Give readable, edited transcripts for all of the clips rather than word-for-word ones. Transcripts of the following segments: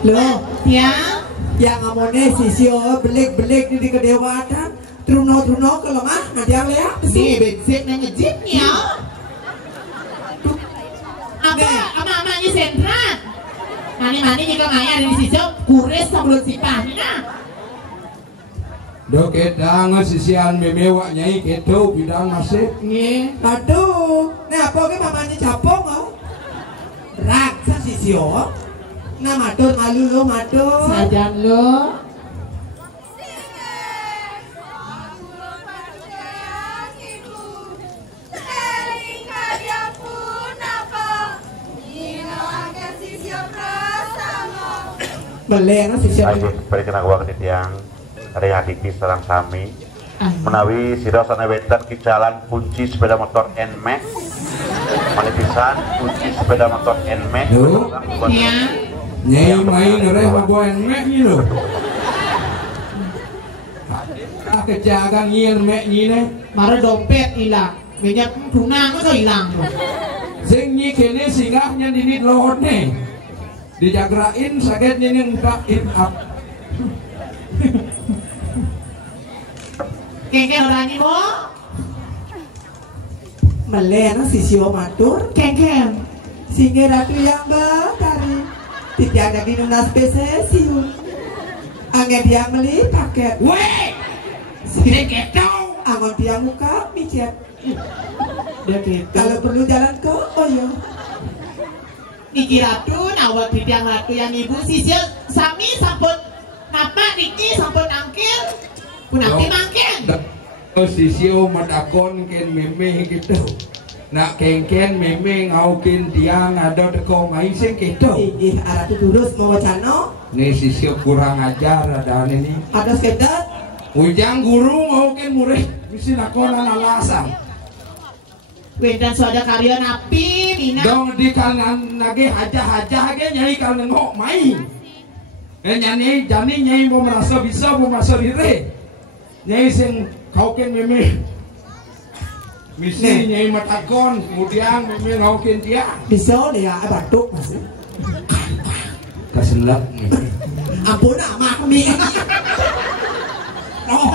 Loh, Ya, yang ngamone sisio belik-belik di kedewatan, truno-truno kalau mah nanti yang lihat nih bensin yang ngejip nih ya. Apa? Ama-amanya sentrat. Mani-mani jika maya ada di situ, kures sebelum sipah. Nah. Do kita ngesisian memewak nyai keto bidang masih Nih. Aduh, nah apa ke mamanya capong oh? Raksa sisio. Nah matur malu lo matur. Sajan lo. Beleng sisio. Balik kena gua ke tiang hari hakiki sarang sami menawi sira sana wetan ki jalan kunci sepeda motor NMAX manipisan kunci sepeda motor NMAX Loh. Ya. nyai main reh bawa mek ni lo. Kejagaan nyier mek nyine. Mara dompet hilang. Minyak tunang masa hilang tuh. Sing nyi kene singgahnya dinit lohot nih. Dijagrain sakit nyine ngtak in up. Kengkeng orang ini mo. Melena sisio matur. Kengkeng. Singe ratu yang batari. Tidak ada di nunas spesial. Angin dia beli paket. Weh, sini keto. Angon dia muka micet. Dia gitu. Kalau perlu jalan ke Oyo. Niki ratu nawat di tiang ratu yang ibu sisil sami sampun napa niki sampun angkil punati mangkin. Sisio madakon ken meme gitu. Nak kengken meme ngaukin tiang ada teko main sing gitu. Ih, aratu turus mau wacano. Nih sisio kurang ajar ada ini. Ada sekedar. Ujang guru ngaukin murid mesti lakonan alasan. Wendan suada karya napi mina. Dong di kanan lagi haja-haja ge nyai kalau ngok main. Nyani jani nyai mau merasa bisa mau merasa diri. Nyai sing kaukin meme. Misi nyai matakon, kemudian meme ngaukin dia. Bisa deh ya batuk mas. Keselak nih. Ampun ama kami. Oh,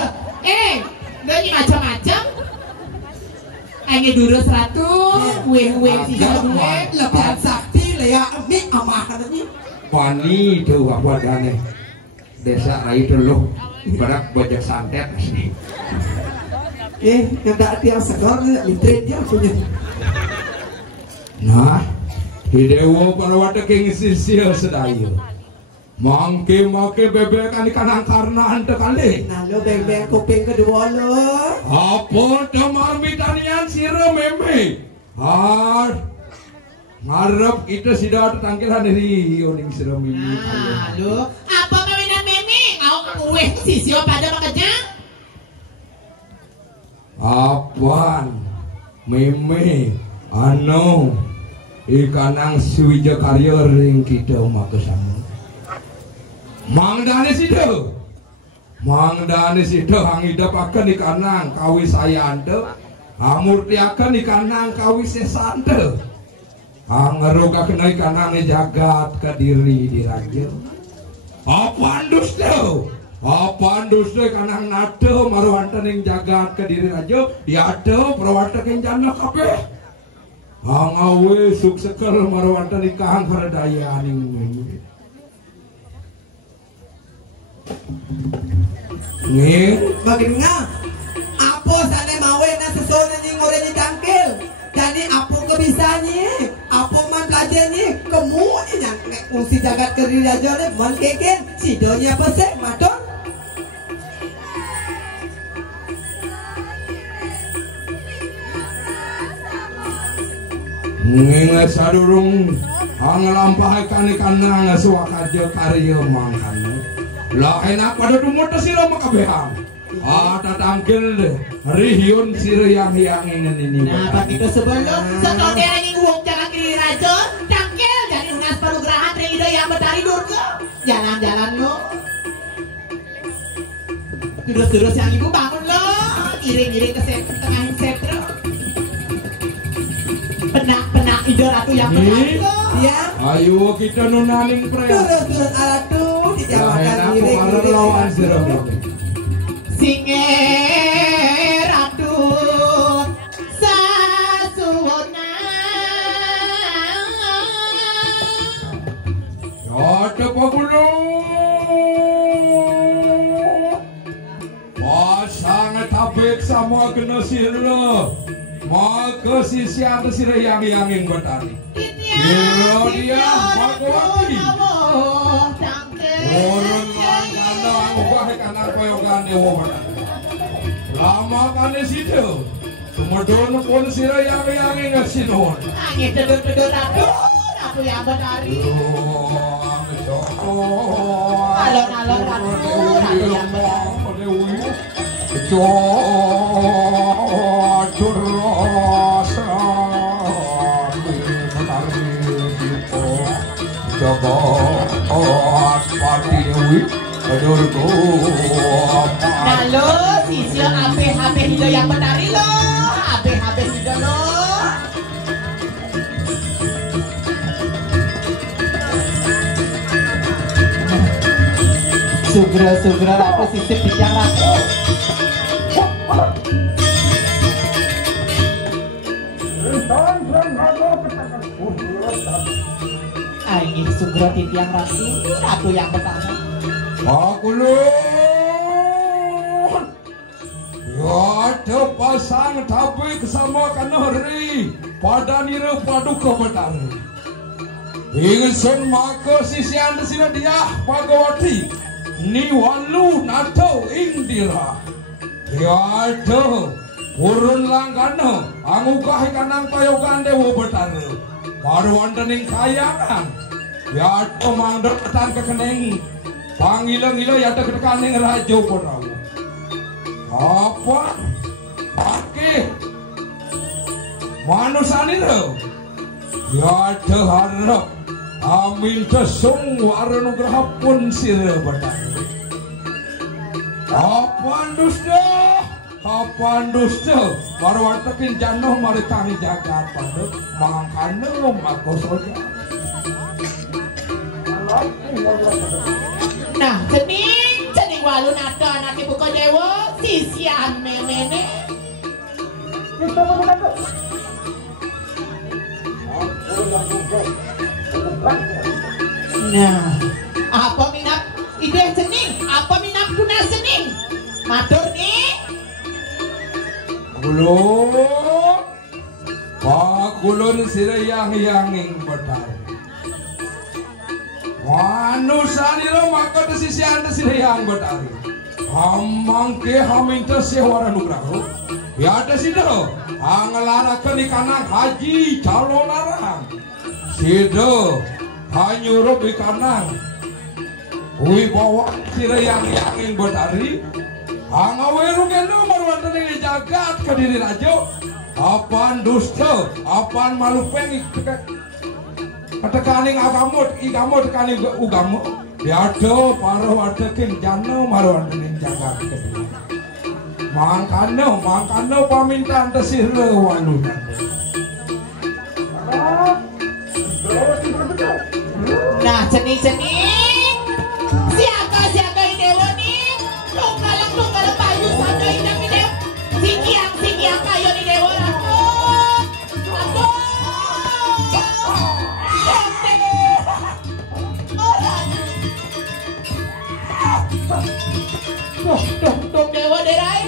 Dari macam-macam. Ayo dulu 100, weh sih dua. lebat sakti le ya mi ama katanya. Wani itu apa dane? Desa rai dulu. Barak bojak santet sih. Yang tak tiang sekor litret dia punya. Nah, hidewo parawata king sisio sedayu. Mangke bebek kan ikan karena ante kali. Nah lo beng kuping kedua lo. Apa damar mitanian siro meme? Ngarep kita sudah tertangkilan dari yoning siro meme. Lo apa permainan meme? Mau weh sisio pada bekerja? Apaan meme anu ikanang suwija karya ring kita makasama. Mangdane sido hangidap akan ikanang kawi saya ante hamurti akan ikanang kawi sesante hangaroga kena ikanang jagat kadiri dirajil apa andus ikanang nate marwanta ning jagat kadiri rajo yate prawanta king jana kabeh hangawe suksekel marwanta nikahang karadaya ning Makin nga. Apo sana mawe na sesona ni ngore ni tangkil. Jadi apo kebisanya. Apo man pelajar ni kemu ni yang fungsi jagat kerja aja ni man keken. Si donya apa sih maton? Ngingat sadurung anglampahkan ikan nang suwakajo karya mangkan. Lah enak pada dumut sira makabehang. Tatangkil deh. Rihyun sira yang ini. Nah, begitu sebelum setelah dia ingin uang jalan kiri raja, tangkil dari unas perugrahan terido yang betari durga. Jalan-jalan lo. Terus yang ibu bangun lo, iring-iring ke tengah setro. Penak Ijo ratu yang benar Ya. Ayo kita nunaning prea. Turun alatu dijamakan Aku malah lawan sira. Singe ratu sasuwuna. Ada pagulo. Pasang tabik sama kena sira. Maka sisian sira yang batari. Sira dia Bhagawati. Orang kanda ubah kana koyogan dewa batari. Lama kane situ. Medon pun sira yang ngasinon. Angin tedur ratu yang batari. Alon-alon ratu yang batari. Nalo sisio ape hido yang betari lo, ape hido lo. Sugro ratu sisip dijang ratu. Aing sugro titiang ratu yang betari. Aku lun, ada pasang tabik sama kanari pada nira paduka betari. Ingin maka sisian sila dia Bhagawati ni walu nato Indira. Ada urun langgana angukah kanang payogan dewa betari. Baru andaning kayangan. Ada mangdar ketan kekeneng. Pangilang-ilang yata ketekaning rajo perahu. Apa? Pakai manusia itu. Yata harap amin tesung waranugraha pun sira batari. Apa dusta? Marwatakin janoh maritangi jagat pada mangkano mako soja. Nah, cening walu nada anak ibu dewa sisian mene. Nah, apa minat ide cening? Apa minat guna cening? Matur nih. Kulun sira yang batari. Manusia ni lo maka desisian sila yang batari. Hamang ke haminta sewara nugraho. Ya ada sido. Anglara ke kanang haji calon larang. Sido hanyurup di kanang. Ui bawa sila yang batari. Angaweru kena marwanda ni jagat kediri rajo. Apaan dusta, apaan malupeng tekaning agamot, igamot tekaning ugamot. Yado paro adekin jano marwanda ni jagat kediri. Mangkano pamintaan tesirle walu. Nah, cening siaga dewa nih. Tunggal payu sampai inang ni dewa. Sikiang kayo ni dewa ratu. Tung dewa derai.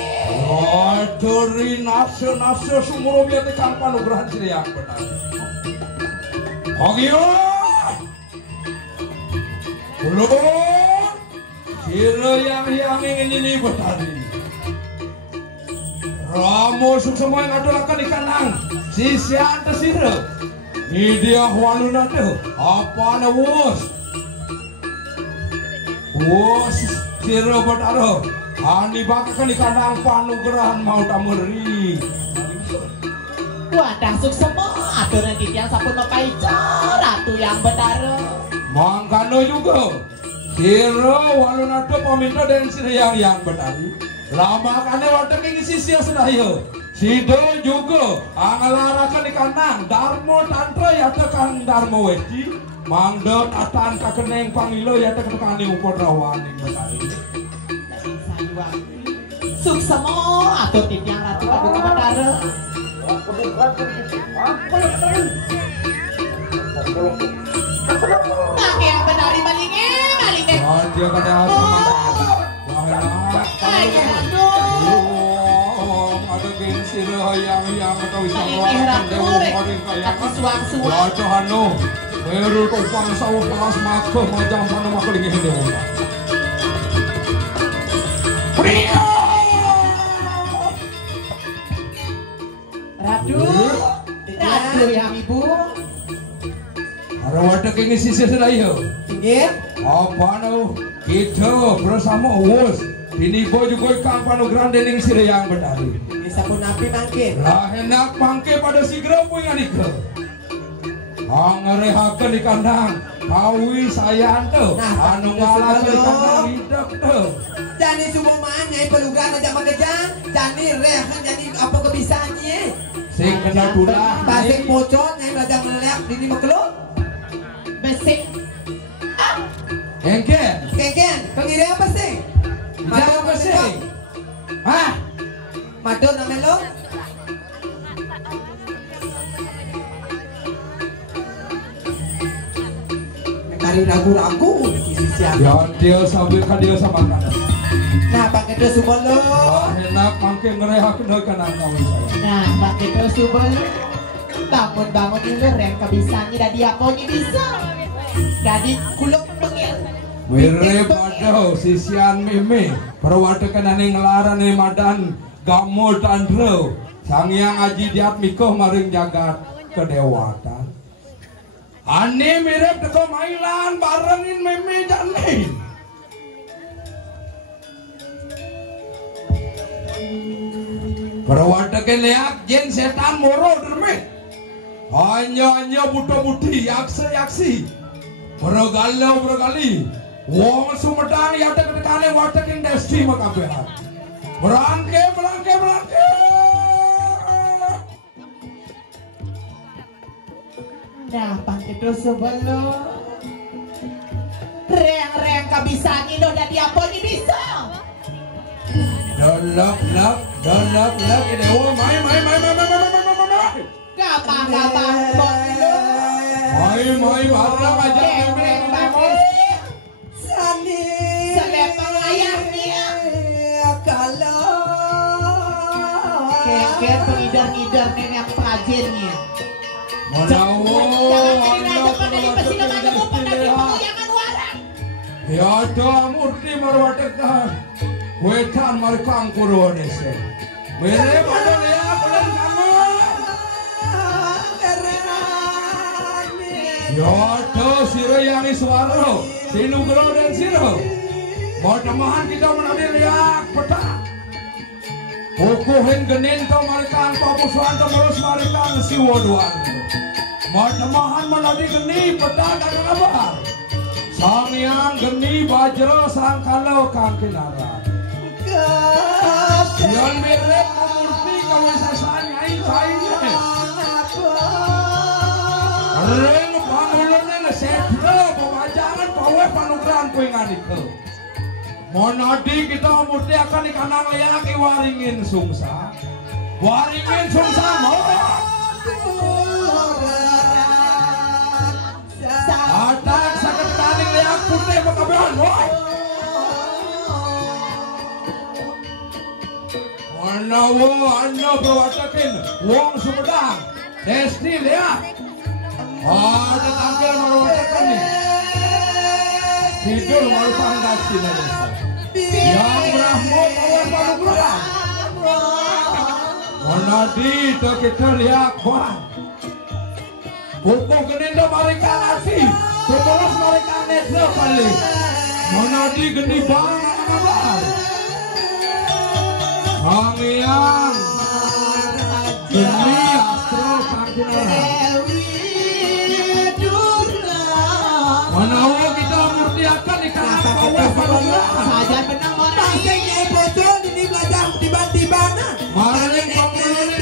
Dari nafsu sumuro biar tekan panugrahan sila yang benar. Ogyo, ulun, sila yang ini betari. Ramo semua yang adolakan ikan nang, sisian tersira. Ini dia walu nade, apa na wos? Wos sira betaro. Ani bakakan ikan nang panugrahan mau tamuri. Wadah suk semua aturan titiang sampun mapaica ratu yang benar. Mangkano juga. Sira walu nade paminta dan sira yang betari. Lama kane wadah ke sisia sedaya. Sido juga angalarakan di kanan Darmo Tantra ya tekan Darmo Weci Mangdot atan kakeneng pangilo ya tekan umpon rawani Betari Suksemo atau titiang ratu paduka Batara Nake yang Betari malingnya dia kada sama ada gengsi yang atau bisa melakukan dewa orang kaya wajah anu meru topang sawah kelas maka macam mana maka dengan dewa Ratu yang ibu ada wadah ini sisi selaya apa nu kita bersama us ini boy juga ikan panu grande ning sire yang Betari bisa pun api mangke lah enak mangke pada si geromboy ngadika angarehakeun di kandang kawi sayang tuh anu ngalas di kandang hidup tuh jani subomaan nyai pelugan aja magejang jani rehan jani apa kebisaannya sing kena tulah basing pocon nyai belajar melelek dini maklum besik engken kengiri apa sih Madon apa sih hah Madon namelo kari ragu-ragu siapa ya dia sambil kan dia sama kan nah pakai itu semua lo enak mangke ngerehakeun kana kawi saya nah pakai itu subel bangun ini rem kebisaannya dari aponya bisa dari kuluk pengil mirip ada sisian meme perwata kanane ngelarane madan gamul tandro sang yang aji diat mikoh maring jagat kedewatan ane mirip teko mailan barengin meme jane perwata keleak jen setan moro derme hanya buta budi yaksi bergali wong Sumedang ya tekane watek ing desti makabehan berangke nah pakai itu sebelum reang kebisaannya lo dari aponya bisa dolok ini oh mai gampang mai barang aja Sani selepang layarnya kalau kayak pengidar-ngidar nenek prajinnya menawo ya ada murti marwatekan wetan markang kurwanese mere pada ya bulan kamu ya ada sira yang iswaro sinugro dan siro mau temahan kita menadir ya peta hukuhin genin to markang papusuan to marus markang siwoduan mau temahan menadir geni peta kang kabar sang yang geni bajra sang kalau kang kinara yang mirip murti kawisasan nyai saine reng pangulune setro pemajangan pawe panugrahan kowe ngadike monadi kita murti akan dikanang layaki waringin sungsa mau atak sakit taning layak putih pakabehan woy anda berwatakin wong Sumedang desti lihat ada tampil berwatakan nih tidur mau panggasi yang berahmu power panugrahan monadi to kita lihat wah buku genindo mereka ngasih terus mereka netro kali monadi geni banget kabar Pangian geni astro kangkunara manawa kita murtiakan di kata power panugrahan saja benang orang ini bocor ini belajar tiba-tiba maring pangulune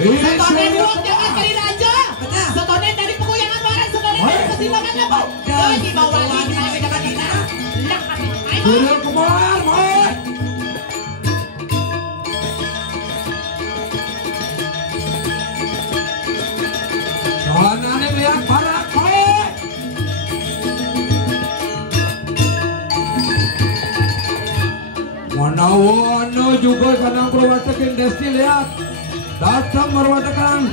Setonen uang jangan dari raja. Setonen dari penguyangan waran, setonen dari kesimbangan apa? Jadi bawa lagi kita dapat kita. Lah kami. Ayo kemauan, mau. Soalnya lihat para kau. Mana juga kadang perwatakan desti lihat. Datang merwatakan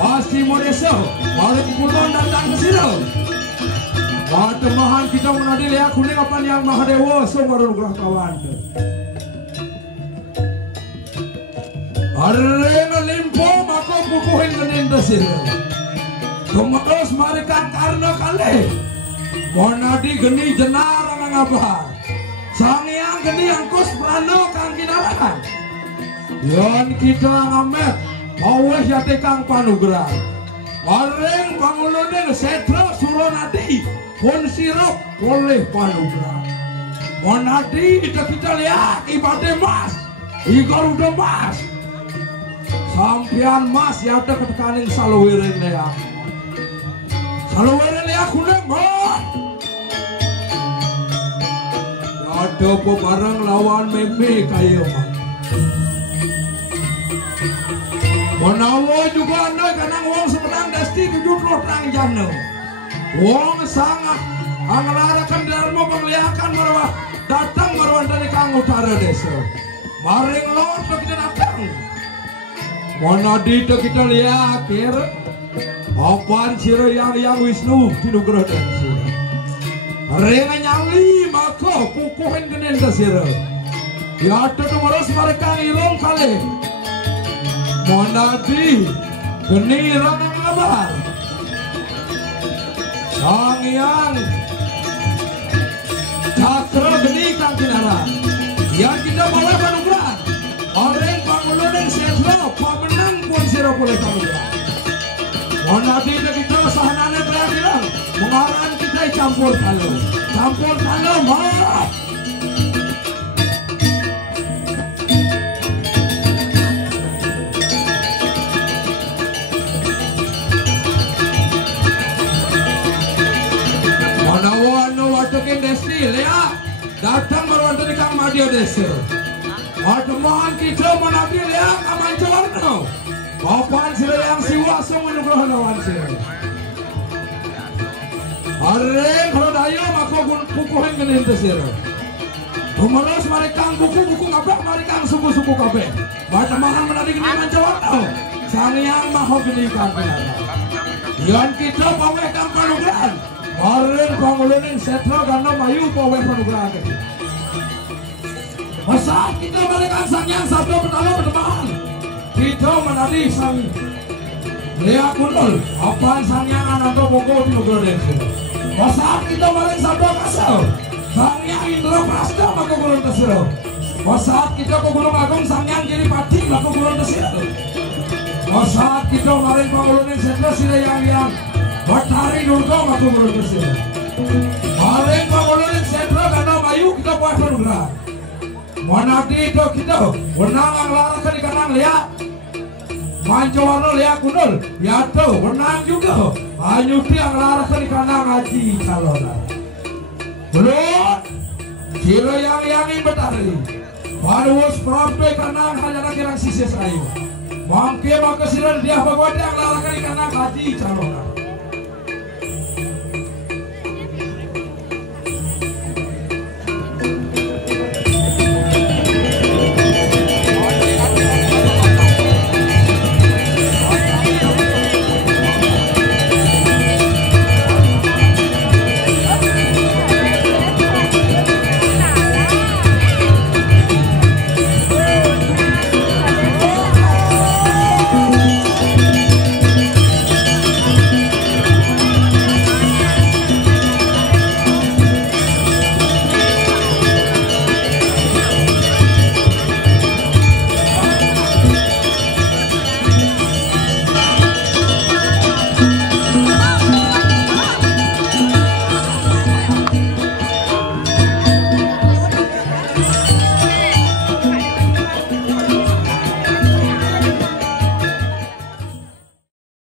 pasti modeso balik pulang datang ke sini watemahan kita menadi lihat kuning apa yang mahadewa sumarun gerah kawan arena limpo maka pukuhin kenin desir kemudian mereka karena kali monadi geni jenar anak abah sang yang geni angkus prano kang kinaran yan kita ngamet mawes yate kang panugrah bareng pangulunin setra suronadi pun sirop oleh panugrah monadi kita lihat ibadah mas igaruda mas sampian mas yate ketekaning saluwirin ya kuning mas ada barang lawan meme kayo mas Menawa juga anda kadang wong semenang desti 70 terang jana wong sangat angelarakan dharma penglihakan marwah datang marwah dari kang utara desa maring lor kita datang monadi kita lihat kir apaan siro yang Wisnu tinugrah desa ringan nyali maka pukuhin genen desiro ya tuh maros mereka ilong kali monadi geni ranang abah sang yang cakra geni kang kinaran yang kita boleh panugrah orang pangulunan setro pemenang pun siro boleh panugrah monadi kita sahanane terakhir mengarang kita campur kalau maaf desti lihat datang marwan dari kang Madio desa watemahan kita monadi lihat aman jawarno bapak sila yang siwa menugrah lawan sila areng kalau dayo maka pukuhin genin desir Tumaros marikang buku kabeh marikang suku-suku kabeh watemahan monadi geni aman jawarno sang yang maho geni kang yan kita paweh kang panugrahan Maren pangulunin setra karena mayu pawai panugrahan masa kita mereka sang yang satu pertama berteman kita menadi sang Lea Kundul apaan sang yang ananto boko panugrahan masa kita mereka satu kasau sang yang Indra Prasta maka gulung tersiro masa kita ke Gunung Agung sang yang kiri pati maka gulung tersiro masa kita mereka pangulunin setra sila yang Batari Durga maka menurut saya paling pangulunin sentra karena mayu kita buat panugrah monadi itu kita wenang anglarakan di kanang lihat manjowarno lihat kundul ya tuh wenang juga anyuti anglarakan di kanang haji calona belum kira yang betari paruus perampe kanang hanya kirang sisi sayu mangke maka sinar dia bagwadi anglarakan di kanang haji calona